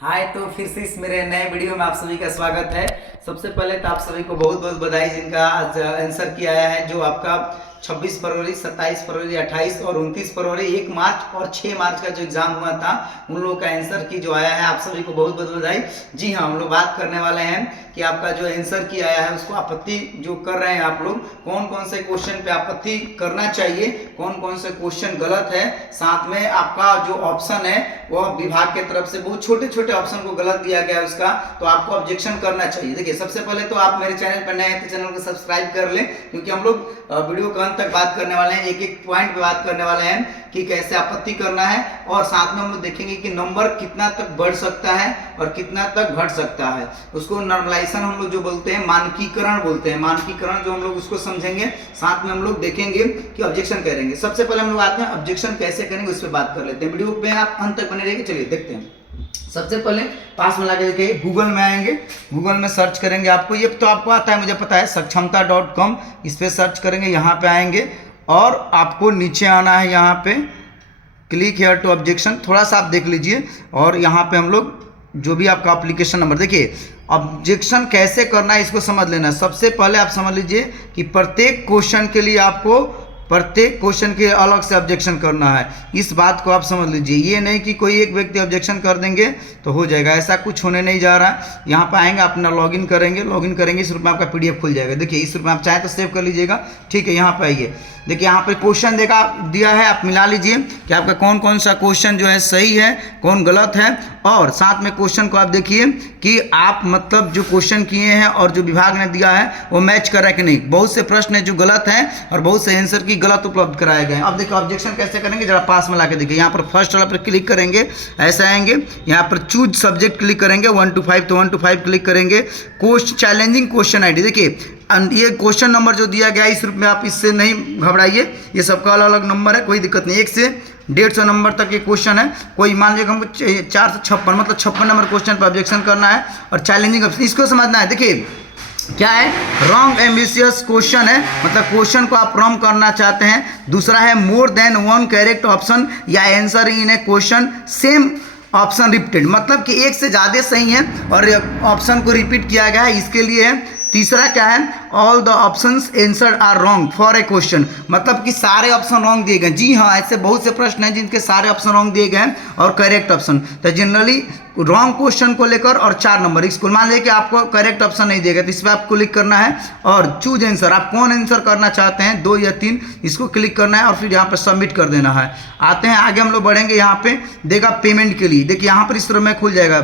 हाय, तो फिर से इस मेरे नए वीडियो में आप सभी का स्वागत है। सबसे पहले तो आप सभी को बहुत बहुत बधाई जिनका आज आंसर किया है, जो आपका 26 फरवरी, 27 फरवरी, 28 और 29 फरवरी, 1 मार्च और 6 मार्च का जो एग्जाम हुआ था उन लोगों का आंसर की जो आया है, आप सभी को बहुत बहुत बधाई। जी हाँ, हम लोग बात करने वाले हैं कि आपका जो आंसर की आया है उसको आपत्ति जो कर रहे हैं आप लोग, कौन कौन से क्वेश्चन पे आपत्ति करना चाहिए, कौन कौन से क्वेश्चन गलत है, साथ में आपका जो ऑप्शन है वह विभाग के तरफ से बहुत छोटे छोटे ऑप्शन को गलत दिया गया है उसका, तो आपको ऑब्जेक्शन करना चाहिए। देखिए, सबसे पहले तो आप मेरे चैनल पर नए हैं तो चैनल को सब्सक्राइब कर लें, क्योंकि हम लोग वीडियो के अंत तक बात करने वाले हैं, एक एक पॉइंट पे बात करने वाले हैं कि कैसे आपत्ति करना है, और साथ में हम लोग देखेंगे कि नंबर कितना तक बढ़ सकता है और कितना तक घट सकता है। उसको नॉर्मलाइजेशन हम लोग जो बोलते हैं, मानकीकरण बोलते हैं, मानकीकरण जो हम लोग उसको समझेंगे, साथ में हम लोग देखेंगे कि ऑब्जेक्शन करेंगे। सबसे पहले हम लोग आते हैं ऑब्जेक्शन कैसे करेंगे, उस पर बात कर लेते हैं। वीडियो पे आप अंत तक बने रहिए। चलिए देखते हैं। सबसे पहले पास में लाके देखिए, गूगल में आएंगे, गूगल में सर्च करेंगे। आपको ये तो आपको आता है, मुझे पता है, सक्षमता.com, इस पर सर्च करेंगे। यहाँ पे आएंगे और आपको नीचे आना है, यहाँ पे क्लिक हेयर टू ऑब्जेक्शन, थोड़ा सा आप देख लीजिए। और यहाँ पे हम लोग जो भी आपका एप्लीकेशन नंबर, देखिए ऑब्जेक्शन कैसे करना है इसको समझ लेना है। सबसे पहले आप समझ लीजिए कि प्रत्येक क्वेश्चन के लिए आपको प्रत्येक क्वेश्चन के अलग से ऑब्जेक्शन करना है। इस बात को आप समझ लीजिए, ये नहीं कि कोई एक व्यक्ति ऑब्जेक्शन कर देंगे तो हो जाएगा, ऐसा कुछ होने नहीं जा रहा है। यहाँ पर आएंगे, अपना लॉगिन करेंगे, इस रूप में आपका पीडीएफ खुल जाएगा। देखिए, इस रूप में आप चाहें तो सेव कर लीजिएगा, ठीक है। यहाँ पे आइए, देखिए यहाँ पे क्वेश्चन दिया है, आप मिला लीजिए कि आपका कौन कौन सा क्वेश्चन जो है सही है, कौन गलत है, और साथ में क्वेश्चन को आप देखिए कि आप मतलब जो क्वेश्चन किए हैं और जो विभाग ने दिया है वो मैच कर रहा है कि नहीं। बहुत से प्रश्न है जो गलत हैं और बहुत से आंसर की गलत उपलब्ध कराए गए हैं। अब देखिए ऑब्जेक्शन कैसे करेंगे, जरा पास में ला के देखिए। यहाँ पर फर्स्ट वाला पर क्लिक करेंगे, ऐसे आएंगे, यहाँ पर चूज सब्जेक्ट क्लिक करेंगे, 1 to 5 तो 1 to 5 क्लिक करेंगे। चैलेंजिंग क्वेश्चन आईडी, देखिए ये क्वेश्चन नंबर जो दिया गया है इस रूप में, आप इससे नहीं घबराइए, ये सबका अलग अलग नंबर है, कोई दिक्कत नहीं। 1 से 150 नंबर तक ये क्वेश्चन है। कोई मान लीजिए हमको 4 से 56 मतलब 56 नंबर क्वेश्चन पर ऑब्जेक्शन करना है। और चैलेंजिंग इसको समझना है। देखिए क्या है, रॉन्ग एम्बिशियस क्वेश्चन है, मतलब क्वेश्चन को आप रॉन्ग करना चाहते हैं। दूसरा है मोर देन 1 करेक्ट ऑप्शन या answer in A question same option repeated, मतलब कि एक से ज़्यादा सही है और ऑप्शन को रिपीट किया गया है, इसके लिए है। तीसरा क्या है, all the options answered are wrong for a question, मतलब कि सारे ऑप्शन रॉन्ग दिए गए। जी हाँ, ऐसे बहुत से प्रश्न हैं जिनके सारे ऑप्शन रॉन्ग दिए गए हैं और करेक्ट ऑप्शन। तो जनरली रॉन्ग क्वेश्चन को लेकर और 4 नंबर, इसको मान लीजिए कि आपको करेक्ट ऑप्शन नहीं देगा तो इस पर आपको क्लिक करना है। और चूज आंसर, आप कौन आंसर करना चाहते हैं, 2 या 3, इसको क्लिक करना है और फिर यहाँ पर सबमिट कर देना है। आते हैं आगे, हम लोग बढ़ेंगे। यहाँ पे देगा पेमेंट के लिए, देखिए यहाँ पर इस तरह में खुल जाएगा,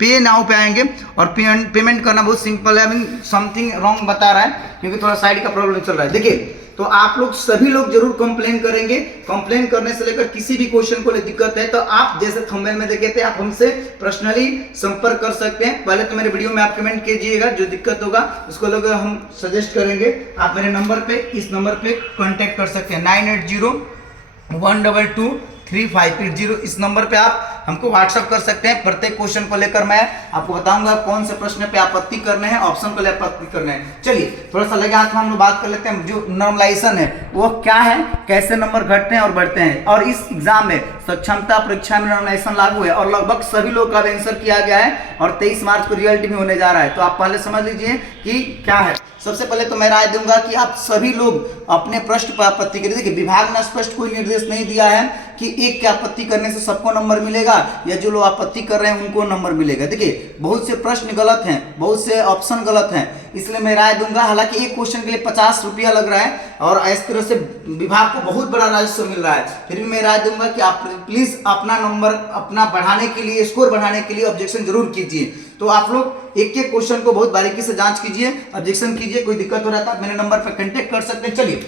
पे नाउ पे आएंगे और पेमेंट करना बहुत सिंपल है। आई मीन समथिंग रॉन्ग बता रहा है क्योंकि थोड़ा साइड का प्रॉब्लम चल रहा है। देखिए, तो आप लोग सभी लोग जरूर कंप्लेन करेंगे। कंप्लेन करने से लेकर किसी भी क्वेश्चन को दिक्कत है तो आप जैसे थंबनेल में देखे थे, आप हमसे पर्सनली संपर्क कर सकते हैं। पहले तो मेरे वीडियो में आप कमेंट कीजिएगा, जो दिक्कत होगा उसको लोग हम सजेस्ट करेंगे। आप मेरे नंबर पे, इस नंबर पे कांटेक्ट कर सकते हैं, 9801223580। इस नंबर पे आप हमको व्हाट्सअप कर सकते हैं। प्रत्येक क्वेश्चन को लेकर मैं आपको बताऊंगा कौन से प्रश्न पे आपत्ति करने हैं, ऑप्शन को लेकर आपत्ति करने हैं। चलिए थोड़ा सा लगे हाथ में हम लोग बात कर लेते हैं। जो नॉर्मलाइजेशन है वो क्या है, कैसे नंबर घटते हैं और बढ़ते हैं, और इस एग्जाम में सक्षमता परीक्षा में नॉर्मलाइजेशन लागू है और लगभग सभी लोग का आंसर किया गया है और 23 मार्च को रिजल्ट भी होने जा रहा है। तो आप पहले समझ लीजिए कि क्या है। सबसे पहले तो मैं राय दूंगा कि आप सभी लोग अपने प्रश्न पर आपत्ति करिए। देखिए, विभाग ने स्पष्ट कोई निर्देश नहीं दिया है कि एक की आपत्ति करने से सबको नंबर मिलेगा या जो लोग आपत्ति कर रहे हैं उनको नंबर मिलेगा। देखिए, बहुत से प्रश्न गलत हैं, बहुत से ऑप्शन गलत हैं, इसलिए मैं राय दूंगा। हालांकि एक क्वेश्चन के लिए 50 रुपया लग रहा है और इस तरह से विभाग को बहुत बड़ा राजस्व मिल रहा है, फिर भी मैं राय दूंगा कि आप प्लीज अपना नंबर अपना बढ़ाने के लिए, स्कोर बढ़ाने के लिए ऑब्जेक्शन जरूर कीजिए। तो आप लोग एक एक क्वेश्चन को बहुत बारीकी से जांच कीजिए, ऑब्जेक्शन कीजिए। कोई दिक्कत हो रहा था मेरे नंबर पर कांटेक्ट कर सकते हैं। चलिए,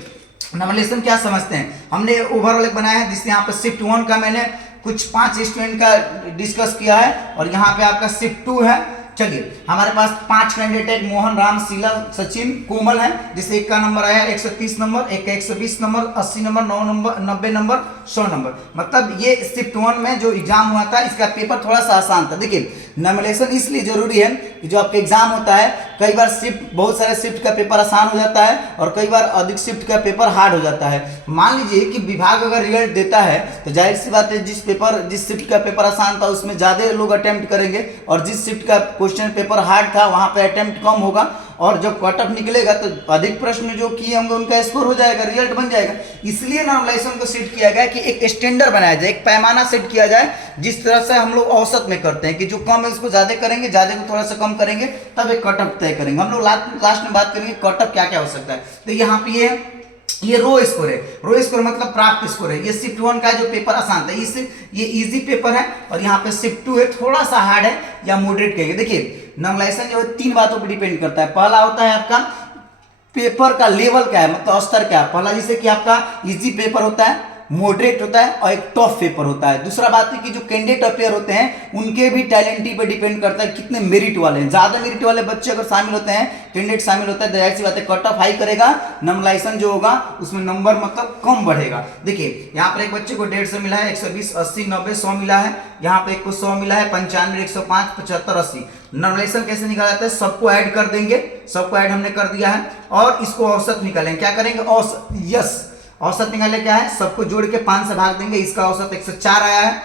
नॉर्मलाइजेशन क्या समझते हैं, हमने ओवरऑल एक बनाया है जिससे यहाँ पर शिफ्ट 1 का मैंने कुछ 5 स्टूडेंट का डिस्कस किया है और यहाँ पे आपका शिफ्ट 2 है। चलिए, हमारे पास 5 कैंडिडेट मोहन, राम, शीला, सचिन, कोमल है, जिससे एक का नंबर आया 130 नंबर, एक का 120 number, 80 number, 9 number, 90 number, 100 number. मतलब ये शिफ्ट 1 में जो एग्जाम हुआ था इसका पेपर थोड़ा सा आसान था। देखिए, नॉर्मलाइजेशन इसलिए जरूरी है कि जो आपका एग्जाम होता है कई बार शिफ्ट, बहुत सारे शिफ्ट का पेपर आसान हो जाता है और कई बार अधिक शिफ्ट का पेपर हार्ड हो जाता है। मान लीजिए कि विभाग अगर रिजल्ट देता है तो जाहिर सी बात है जिस शिफ्ट का पेपर आसान था उसमें ज़्यादा लोग अटेम्प्ट करेंगे और जिस शिफ्ट का क्वेश्चन पेपर हार्ड था वहाँ पे अटेम्प्ट कम होगा और जब कट ऑफ निकलेगा तो अधिक प्रश्न जो किए होंगे उनका स्कोर हो जाएगा, रिजल्ट बन जाएगा। इसलिए नॉर्मलाइजेशन को सेट किया गया कि एक स्टैंडर्ड बनाया जाए, एक पैमाना सेट किया जाए जिस तरह से हम लोग औसत में करते हैं कि जो कम है उसको ज़्यादा करेंगे, ज़्यादा को थोड़ा सा कम करेंगे, तब एक कट ऑफ तय करेंगे। हम लोग लास्ट में बात करेंगे कट ऑफ क्या क्या हो सकता है। तो यहाँ पे ये रो स्कोर है, रो स्कोर मतलब प्राप्त स्कोर है। ये शिफ्ट 1 का जो पेपर आसान था ये इजी पेपर है और यहाँ पे शिफ्ट 2 है थोड़ा सा हार्ड है या मॉडरेट कहेंगे। देखिए नॉर्मलाइजेशन जो है 3 बातों पर डिपेंड करता है। पहला होता है आपका पेपर का लेवल क्या है, मतलब स्तर क्या है। पहला जैसे कि आपका इजी पेपर होता है, मॉडरेट होता है और एक टफ पेपर होता है। दूसरा बात है कि जो कैंडिडेट अपेयर होते हैं उनके भी टैलेंटी पे डिपेंड करता है कितने मेरिट वाले हैं। ज्यादा मेरिट वाले बच्चे अगर शामिल होते हैं, कैंडिडेट शामिल होता है, जाहिर सी बात है कट ऑफ हाई करेगा, नॉर्मलाइजेशन जो होगा उसमें नंबर मतलब कम बढ़ेगा। देखिए यहाँ पर एक बच्चे को 150 मिला है, 120, 80, 90, 100 मिला है। यहाँ पे एक को 100 मिला है, 95, 105, 75, 80। नॉर्मलाइजेशन कैसे निकाला जाता है, सबको ऐड कर देंगे, सबको ऐड हमने कर दिया है और इसको औसत निकालेंगे। क्या करेंगे, औसत, यस औसत निकाले क्या है, सबको जोड़ के 5 से भाग देंगे। इसका औसत 104 आया है,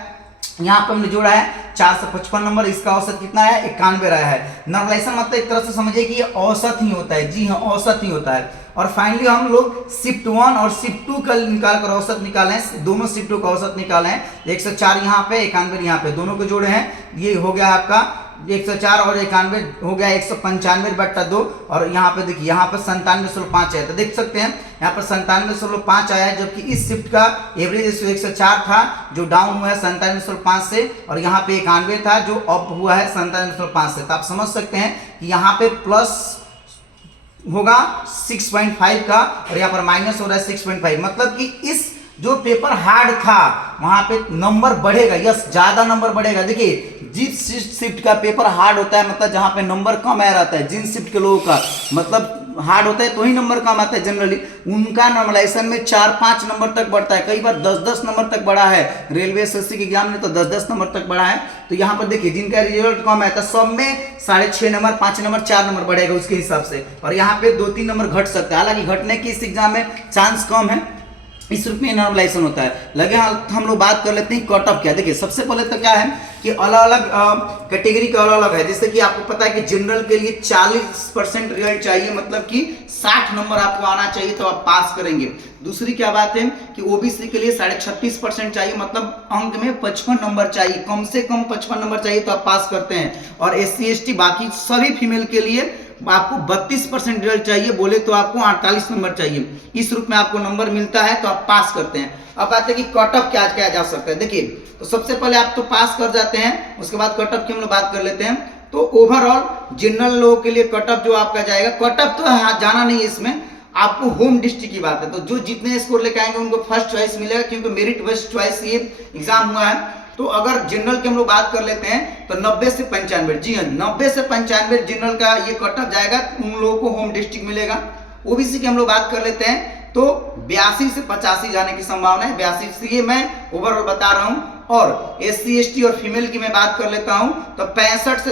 यहाँ पे हमने जोड़ा है 455 नंबर, इसका औसत कितना है, 91 आया है। नॉर्मलाइजेशन मतलब एक तरह से समझिए कि ये औसत ही होता है, जी हाँ औसत ही होता है। और फाइनली हम लोग शिफ्ट 1 और शिफ्ट 2 का निकाल कर औसत निकालें, दोनों शिफ्टों का औसत निकालें। 104 यहाँ पे, 91 यहाँ पे, दोनों को जोड़े हैं, ये हो गया आपका 104 और 91 हो गया 195/2 और यहाँ पे देखिए यहाँ पे 97.5 है। तो देख सकते हैं यहाँ पर 97.5 आया है, जबकि इस शिफ्ट का एवरेज 104 था जो डाउन हुआ है 97.5 से और यहाँ पे 91 था जो अप हुआ है 97.5 से। तो आप समझ सकते हैं कि यहाँ पे प्लस होगा 6.5 का और यहाँ पर माइनस हो रहा है 6.5, मतलब कि इस जो पेपर हार्ड था वहां पे नंबर बढ़ेगा, यस ज्यादा नंबर बढ़ेगा। देखिए जिस शिफ्ट का पेपर हार्ड होता है मतलब जहां पे नंबर कम आ रहता है, जिन शिफ्ट के लोगों का मतलब हार्ड होता है तो ही नंबर कम आता है जनरली, उनका नॉर्मलाइजेशन में 4-5 नंबर तक बढ़ता है, कई बार 10-10 नंबर तक बढ़ा है। रेलवे एसएससी के एग्जाम में तो 10-10 नंबर तक बढ़ा है। तो यहाँ पर देखिए जिनका रिजल्ट कम है तो सब में 6.5 नंबर, 5 नंबर, 4 नंबर बढ़ेगा उसके हिसाब से, और यहाँ पे 2-3 नंबर घट सकता है। हालांकि घटने की इस एग्जाम में चांस कम है, इस रूप में नॉर्मलाइजेशन होता है। लगे हम लोग बात कर लेते हैं कट ऑफ क्या। देखिए सबसे पहले तो क्या है कि अलग अलग कैटेगरी का अलग अलग है। जैसे कि आपको पता है कि जनरल के लिए 40% रिजल्ट चाहिए, मतलब कि 60 नंबर आपको आना चाहिए तो आप पास करेंगे। दूसरी क्या बात है कि ओबीसी के लिए 36.5% चाहिए, मतलब अंक में 55 नंबर चाहिए, कम से कम 55 नंबर चाहिए तो आप पास करते हैं। और SC ST बाकी सभी फीमेल के लिए आपको 32% रिजल्ट चाहिए, बोले तो आपको 48 नंबर चाहिए। इस रूप में आपको नंबर मिलता है तो आप पास करते हैं। अब बात है कि कट ऑफ क्या किया जा सकता है। देखिए तो सबसे पहले आप तो पास कर जाते हैं, उसके बाद कट ऑफ की हम लोग बात कर लेते हैं। तो ओवरऑल जनरल लोगों के लिए कट ऑफ जो आपका जाएगा, कट ऑफ तो जाना नहीं है इसमें, आपको होम डिस्ट्रिक्ट की बात है। तो जो जितने स्कोर लेके आएंगे उनको फर्स्ट चॉइस मिलेगा, क्योंकि मेरिट बेस्ड चॉइस ये एग्जाम हुआ है। तो अगर जनरल की हम लोग बात कर लेते हैं तो 90 से 95, जी हाँ 90 से 95 जनरल का ये कट ऑफ जाएगा, उन लोगों को होम डिस्ट्रिक्ट मिलेगा। ओबीसी की हम लोग बात कर लेते हैं तो 82 से 85 जाने की संभावना है, 82 से ये मैं ओवरऑल बता रहा हूं। और SC ST और फीमेल की मैं बात कर लेता हूं तो 65 से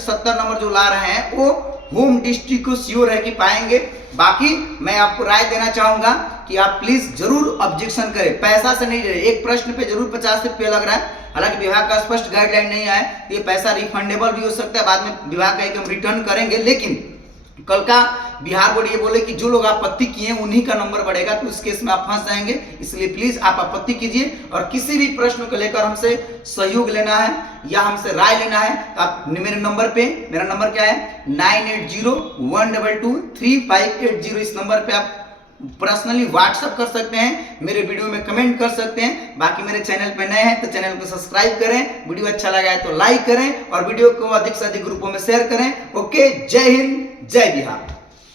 70 नंबर जो ला रहे हैं वो होम डिस्ट्रिक्ट को श्योर है कि पाएंगे। बाकी मैं आपको राय देना चाहूंगा कि आप प्लीज जरूर ऑब्जेक्शन करें, पैसा से नहीं, एक प्रश्न पे जरूर 50 रुपये लग रहा है। हालांकि विभाग का स्पष्ट गाइडलाइन नहीं आया तो ये पैसा रिफंडेबल भी हो सकता है, बाद में विभाग का एक हम रिटर्न करेंगे। लेकिन कल का बिहार बोर्ड ये बोले कि जो लोग आपत्ति किए उन्हीं का नंबर बढ़ेगा, तो इस केस में आप फंस जाएंगे। इसलिए प्लीज आप आपत्ति कीजिए और किसी भी प्रश्न को लेकर हमसे सहयोग लेना है या हमसे राय लेना है तो आप मेरे नंबर पे, मेरा नंबर क्या है 9801223580, इस नंबर पे आप पर्सनली व्हाट्सएप कर सकते हैं, मेरे वीडियो में कमेंट कर सकते हैं। बाकी मेरे चैनल पे नए हैं तो चैनल को सब्सक्राइब करें, वीडियो अच्छा लगा है तो लाइक करें और वीडियो को अधिक से अधिक ग्रुपों में शेयर करें। ओके, जय हिंद, जय बिहार।